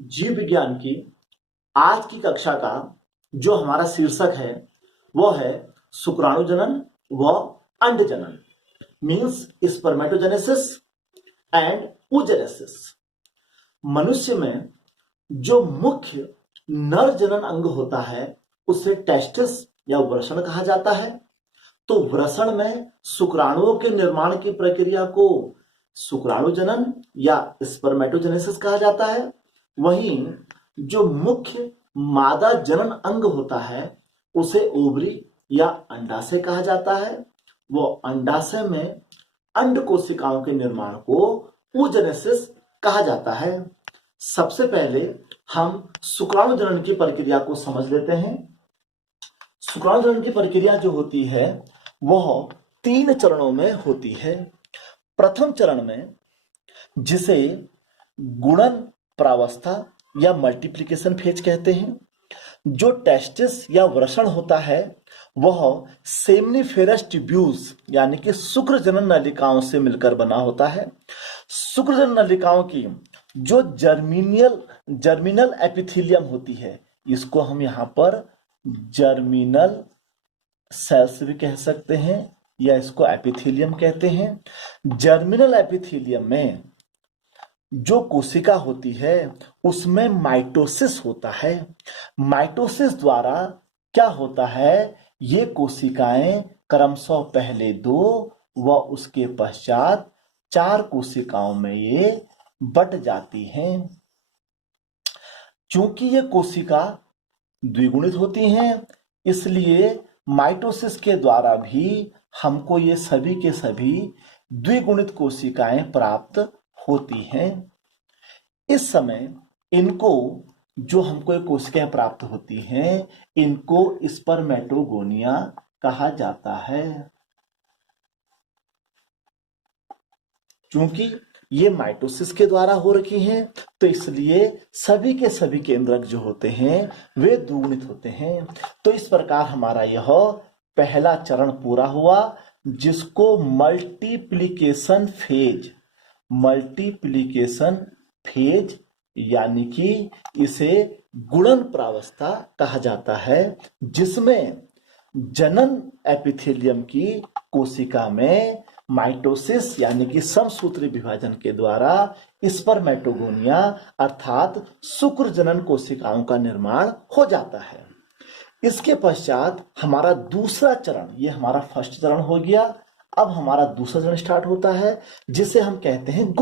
जीव विज्ञान की आज की कक्षा का जो हमारा शीर्षक है वो है शुक्राणु जनन व अंड जनन, मीन्स स्पर्मेटोजेनेसिस एंड oogenesis। मनुष्य में जो मुख्य नर जनन अंग होता है उसे टेस्टिस या वृषण कहा जाता है। तो वृषण में शुक्राणुओं के निर्माण की प्रक्रिया को शुक्राणु जनन या स्पर्मेटोजेनेसिस कहा जाता है। वहीं जो मुख्य मादा जनन अंग होता है उसे ओवरी या अंडाशय कहा जाता है। वो अंडाशय में अंड कोशिकाओं के निर्माण को oogenesis कहा जाता है। सबसे पहले हम शुक्राणु जनन की प्रक्रिया को समझ लेते हैं। शुक्राणु जनन की प्रक्रिया जो होती है वह 3 चरणों में होती है। प्रथम चरण में, जिसे गुणन प्रावस्था या मल्टीप्लिकेशन फेज कहते हैं, जो टेस्टिस या वृषण होता है वह सेमनीफेरस ट्यूब्यूल्स यानी कि शुक्र जनन नलिकाओं से मिलकर बना होता है। शुक्र जनन नलिकाओं की जो जर्मिनल एपिथेलियम होती है, इसको हम यहाँ पर जर्मिनल सेल्स भी कह सकते हैं या इसको एपिथेलियम कहते हैं। जर्मिनल एपिथेलियम में जो कोशिका होती है उसमें माइटोसिस होता है। माइटोसिस द्वारा क्या होता है, ये कोशिकाएं क्रमशः पहले 2 व उसके पश्चात 4 कोशिकाओं में ये बट जाती हैं। चूंकि ये कोशिका द्विगुणित होती हैं, इसलिए माइटोसिस के द्वारा भी हमको ये सभी के सभी द्विगुणित कोशिकाएं प्राप्त होती हैं। इस समय इनको जो हमको ये कोशिकाएं प्राप्त होती हैं इनको स्पर्मेटोगोनिया कहा जाता है। क्योंकि ये माइटोसिस के द्वारा हो रखी हैं तो इसलिए सभी के सभी केंद्रक जो होते हैं वे द्विगुणित होते हैं। तो इस प्रकार हमारा यह पहला चरण पूरा हुआ, जिसको मल्टीप्लिकेशन फेज यानी कि इसे गुणन प्रावस्था कहा जाता है, जिसमें जनन एपिथेलियम की कोशिका में माइटोसिस यानी कि समसूत्री विभाजन के द्वारा स्पर्मेटोगोनिया अर्थात शुक्र जनन कोशिकाओं का निर्माण हो जाता है। इसके पश्चात हमारा दूसरा चरण, ये हमारा फर्स्ट चरण हो गया। अब हमारा दूसरा चरण स्टार्ट होता है जिसे हम कहते हैं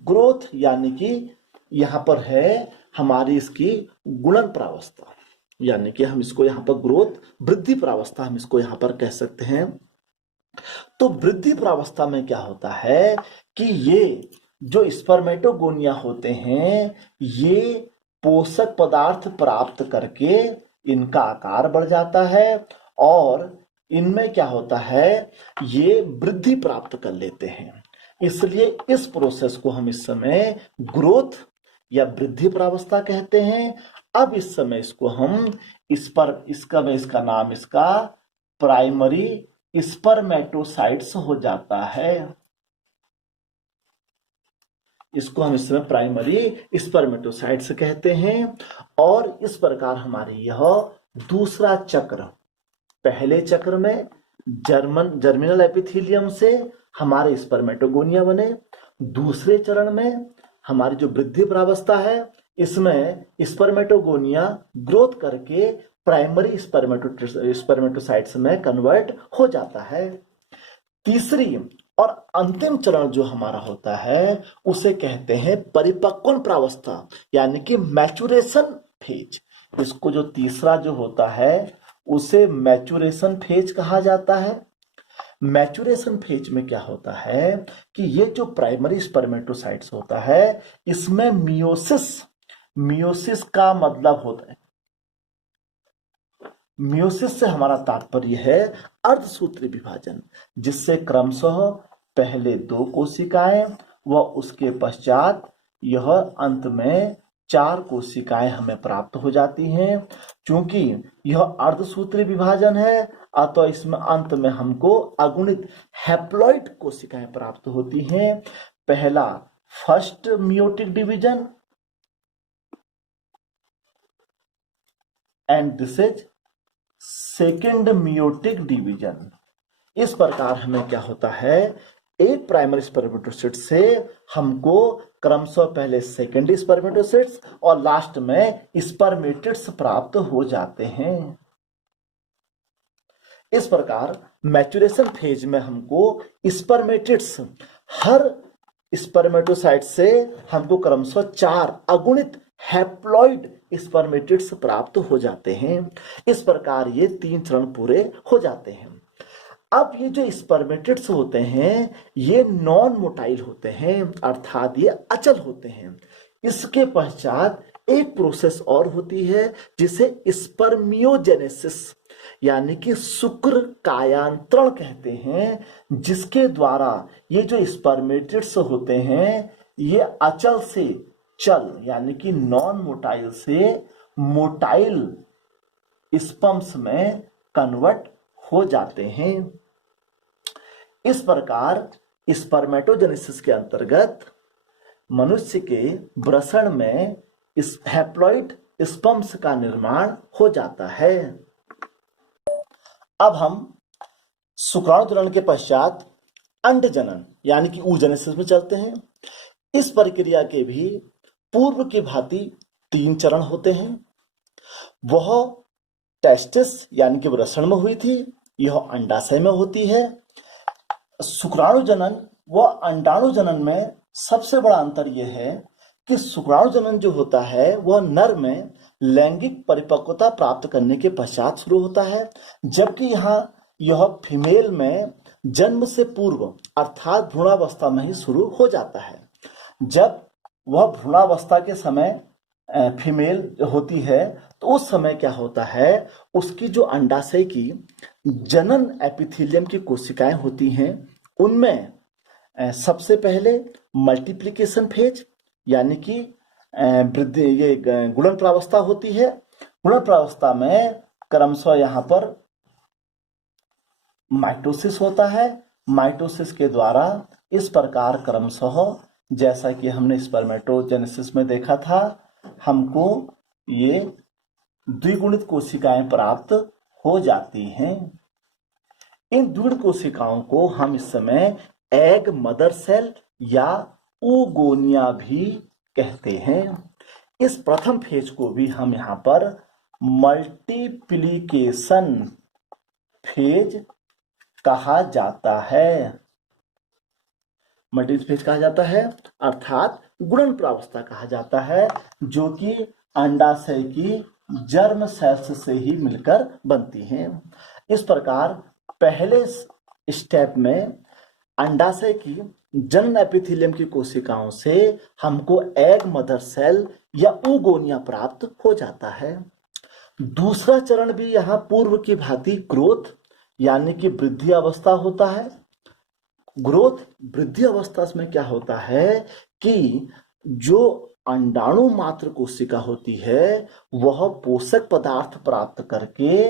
ग्रोथ यानी कि यहाँ पर है हमारी इसकी गुणन प्रावस्था, यानी कि हम इसको यहाँ पर ग्रोथ वृद्धि प्रावस्था हम इसको यहाँ पर कह सकते हैं। तो वृद्धि प्रावस्था में क्या होता है कि ये जो स्पर्मेटोगोनिया होते हैं ये पोषक पदार्थ प्राप्त करके इनका आकार बढ़ जाता है और इनमें क्या होता है, ये वृद्धि प्राप्त कर लेते हैं। इसलिए इस प्रोसेस को हम इस समय ग्रोथ या वृद्धि प्रावस्था कहते हैं। अब इस समय इसको हम इसका नाम प्राइमरी स्पर्मेटोसाइट्स हो जाता है। इसको हम इस समय प्राइमरी स्पर्मेटोसाइट्स कहते हैं। और इस प्रकार हमारे यह दूसरा चक्र, पहले चक्र में जर्मिनल एपिथेलियम से हमारे स्पर्मेटोगोनिया बने। दूसरे चरण में हमारी जो वृद्धि प्रावस्था है इसमें स्पर्मेटोगोनिया ग्रोथ करके प्राइमरी स्पर्मेटोसाइट्स में कन्वर्ट हो जाता है। तीसरी और अंतिम चरण जो हमारा होता है उसे कहते हैं परिपक्वन प्रावस्था यानी कि मैचुरेशन फेज। इसको जो तीसरा जो होता है उसे मैचुरेशन फेज कहा जाता है। मैचुरेशन फेज में क्या होता है कि ये जो प्राइमरी स्पर्मेटोसाइट्स होता है इसमें मियोसिस का मतलब होता है, मियोसिस से हमारा तात्पर्य है अर्धसूत्री विभाजन, जिससे क्रमशः पहले 2 कोशिकाएं व उसके पश्चात यह अंत में 4 कोशिकाएं हमें प्राप्त हो जाती हैं। क्योंकि यह अर्धसूत्री विभाजन है अतः इसमें अंत में हमको अगुणित हैप्लॉइड कोशिकाएं प्राप्त होती हैं। पहला first meiotic division and this is second meiotic division. इस प्रकार हमें क्या होता है, एक प्राइमरी स्पर्मेटोसाइट से हमको क्रमशः पहले सेकेंडरी स्पर्मेटोसाइट्स और लास्ट में स्पर्मेटिड्स प्राप्त हो जाते हैं। इस प्रकार मैच्योरेशन फेज में हमको स्पर्मेटिड्स, हर स्पर्मेटोसाइट से हमको क्रमशः 4 अगुणित हैप्लॉइड स्पर्मेटिड्स प्राप्त हो जाते हैं। इस प्रकार ये 3 चरण पूरे हो जाते हैं। अब ये जो स्पर्मेटिड्स होते हैं ये नॉन मोटाइल होते हैं, अर्थात ये अचल होते हैं। इसके पश्चात एक प्रोसेस और होती है जिसे स्पर्मियोजेनेसिस यानी कि शुक्र कायांतरण कहते हैं, जिसके द्वारा ये जो स्पर्मेटिड्स होते हैं ये अचल से चल यानी कि नॉन मोटाइल से मोटाइल स्पर्म्स में कन्वर्ट हो जाते हैं। इस प्रकार स्पर्मेटोजेनेसिस के अंतर्गत मनुष्य के वृषण में इस हैप्लॉइड स्पर्म्स का निर्माण हो जाता है। अब हम शुक्राणु जनन के पश्चात अंड जनन यानी कि oogenesis में चलते हैं। इस प्रक्रिया के भी पूर्व की भांति 3 चरण होते हैं। वह टेस्टिस यानी कि वृषण में हुई थी, यह अंडाशय में होती है। शुक्राणु जनन व अंडाणु जनन में सबसे बड़ा अंतर यह है कि शुक्राणु जनन जो होता है वह नर में लैंगिक परिपक्वता प्राप्त करने के पश्चात शुरू होता है, जबकि यहाँ यह फीमेल में जन्म से पूर्व अर्थात भ्रूणावस्था में ही शुरू हो जाता है। जब वह भ्रूणावस्था के समय फीमेल होती है तो उस समय क्या होता है, उसकी जो अंडाशय की जनन एपिथेलियम की कोशिकाएं होती हैं उनमें सबसे पहले मल्टीप्लिकेशन फेज यानी कि वृद्धि ये गुणन प्रावस्था होती है। गुणन प्रावस्था में क्रमशः यहाँ पर माइटोसिस होता है। माइटोसिस के द्वारा इस प्रकार क्रमशः जैसा कि हमने स्पर्मेटोजेनेसिस में देखा था, हमको ये द्विगुणित कोशिकाएं प्राप्त हो जाती हैं। इन द्विगुणित कोशिकाओं को हम इस समय एग मदर सेल या oogonia भी कहते हैं। इस प्रथम फेज को भी हम यहाँ पर मल्टीप्लिकेशन फेज कहा जाता है। मल्टीप्लिकेशन फेज कहा जाता है अर्थात गुणन प्रावस्था कहा जाता है, जो कि अंडाशय की जर्म सेल्स से ही मिलकर बनती हैं। इस प्रकार पहले स्टेप में अंडाशय की जनन एपिथेलियम की कोशिकाओं से हमको एग मदर सेल या oogonia प्राप्त हो जाता है। दूसरा चरण भी यहाँ पूर्व की भांति ग्रोथ यानी कि वृद्धि अवस्था होता है। ग्रोथ वृद्धि अवस्था में क्या होता है कि जो अंडाणु मात्र कोशिका होती है वह पोषक पदार्थ प्राप्त करके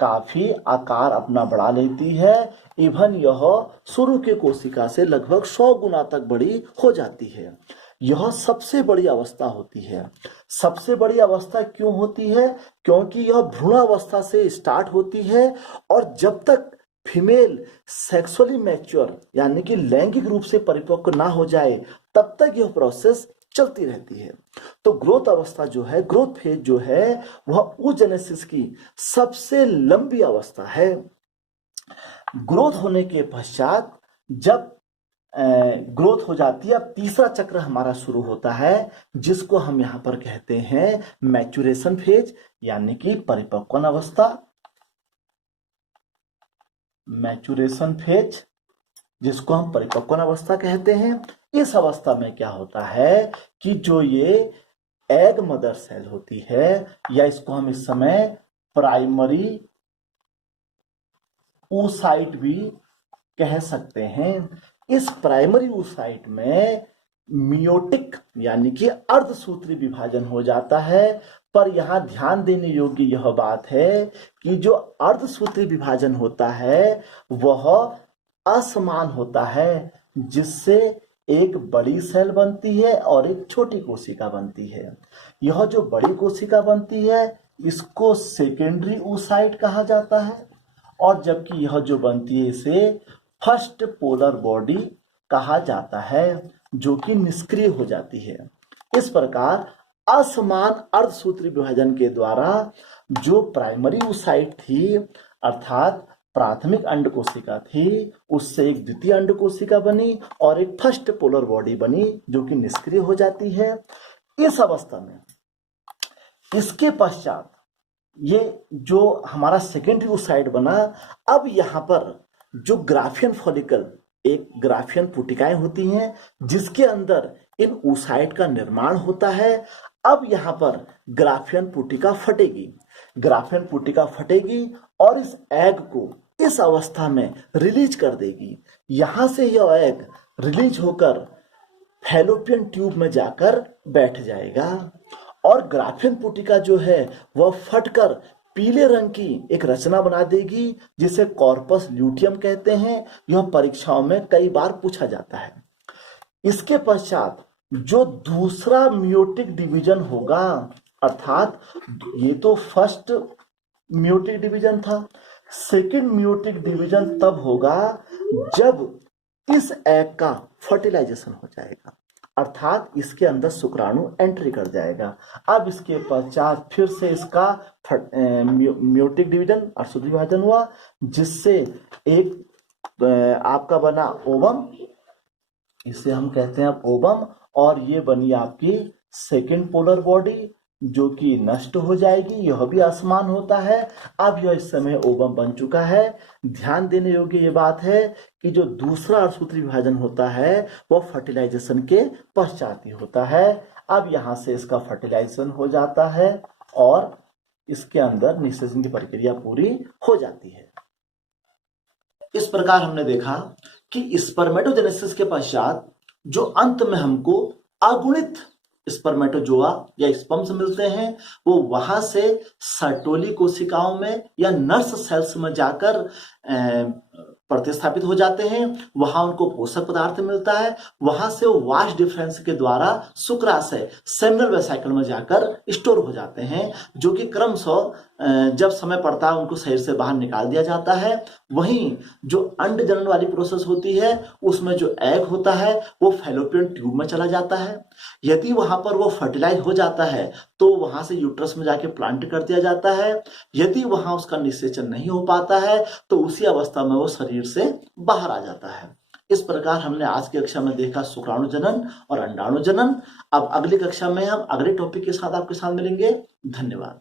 काफी आकार अपना बढ़ा लेती है। इवन यह शुरू के कोशिका से लगभग 100 गुना तक बड़ी हो जाती है। यह सबसे बड़ी अवस्था होती है। सबसे बड़ी अवस्था क्यों होती है? क्योंकि यह भ्रूणावस्था से स्टार्ट होती है और जब तक फीमेल सेक्सुअली मैच्योर यानी कि लैंगिक रूप से परिपक्व ना हो जाए तब तक यह प्रोसेस चलती रहती है। तो ग्रोथ अवस्था जो है, ग्रोथ फेज जो है, वह oogenesis की सबसे लंबी अवस्था है। ग्रोथ होने के पश्चात जब ग्रोथ हो जाती है, अब तीसरा चक्र हमारा शुरू होता है जिसको हम यहाँ पर कहते हैं मैच्योरेशन फेज यानी कि परिपक्वन अवस्था। मैच्योरेशन फेज जिसको हम परिपक्वन अवस्था कहते हैं। इस अवस्था में क्या होता है कि जो ये एग मदर सेल होती है या इसको हम इस समय प्राइमरी oocyte भी कह सकते हैं। इस प्राइमरी oocyte में मियोटिक यानी कि अर्धसूत्री विभाजन हो जाता है। पर यहां ध्यान देने योग्य यह बात है कि जो अर्धसूत्री विभाजन होता है वह असमान होता है, जिससे एक बड़ी सेल बनती है और एक छोटी कोशिका बनती है। यह जो बड़ी कोशिका बनती है इसको सेकेंडरी oocyte कहा जाता है, और जबकि यह जो बनती है इसे फर्स्ट पोलर बॉडी कहा जाता है, जो कि निष्क्रिय हो जाती है। इस प्रकार असमान अर्धसूत्री विभाजन के द्वारा जो प्राइमरी oocyte थी, अर्थात प्राथमिक अंड कोशिका थी, उससे एक द्वितीय अंड कोशिका बनी और एक फर्स्ट पोलर बॉडी बनी, जो कि निष्क्रिय हो जाती है। इस अवस्था में इसके पश्चात ये जो हमारा सेकेंडरी oocyte बना, अब यहाँ पर जो ग्राफियन फॉलिकल, एक ग्राफियन पुटिकाएं होती हैं जिसके अंदर इन oocyte का निर्माण होता है। अब यहाँ पर ग्राफियन पुटिका फटेगी, ग्राफियन पुटिका फटेगी और इस एग को इस अवस्था में रिलीज कर देगी। यहां से यह एग रिलीज होकर फैलोपियन ट्यूब में जाकर बैठ जाएगा और ग्राफियन पुटिका जो है वह फटकर पीले रंग की एक रचना बना देगी, जिसे कॉर्पस ल्यूटियम कहते हैं। यह परीक्षाओं में कई बार पूछा जाता है। इसके पश्चात जो दूसरा मियोटिक डिवीजन होगा, अर्थात ये तो फर्स्ट मियोटिक डिवीजन था, सेकेंड मियोटिक डिवीजन तब होगा जब इस एग का फर्टिलाइजेशन हो जाएगा, अर्थात इसके अंदर शुक्राणु एंट्री कर जाएगा। अब इसके पश्चात फिर से इसका मियोटिक डिवीजन अर्धसूत्री विभाजन हुआ, जिससे एक आपका बना ओवम, इसे हम कहते हैं अब ओवम, और ये बनी आपकी सेकेंड पोलर बॉडी, जो कि नष्ट हो जाएगी। यह भी असमान होता है। अब यह इस समय ओवम बन चुका है। ध्यान देने योग्य ये बात है कि जो दूसरा अर्धसूत्री विभाजन होता है वह फर्टिलाइजेशन के पश्चात ही होता है। अब यहां से इसका फर्टिलाइजेशन हो जाता है और इसके अंदर निषेचन की प्रक्रिया पूरी हो जाती है। इस प्रकार हमने देखा कि स्पर्मेटोजेनेसिस के पश्चात जो अंत में हमको अगुणित स्पर्मेटोजोआ या स्पर्म्स मिलते हैं, वो वहां से सर्टोली कोशिकाओं में या नर्स सेल्स में जाकर प्रतिस्थापित हो जाते हैं। वहां उनको पोषक पदार्थ मिलता है। वहां से वो वाश डिफरेंस के द्वारा शुक्राशय सेमिनल वेसिकल में जाकर स्टोर हो जाते हैं, जो कि क्रमशः जब समय पड़ता है उनको शरीर से बाहर निकाल दिया जाता है। वहीं जो अंड जनन वाली प्रोसेस होती है, उसमें जो एग होता है वो फैलोपियन ट्यूब में चला जाता है। यदि वहां पर वो फर्टिलाइज हो जाता है तो वहां से यूट्रस में जाके प्लांट कर दिया जाता है। यदि वहां उसका निषेचन नहीं हो पाता है तो उसी अवस्था में वो शरीर से बाहर आ जाता है। इस प्रकार हमने आज की कक्षा में देखा शुक्राणु जनन और अंडाणु जनन। अब अगली कक्षा में हम अगले टॉपिक के साथ आपके साथ मिलेंगे। धन्यवाद।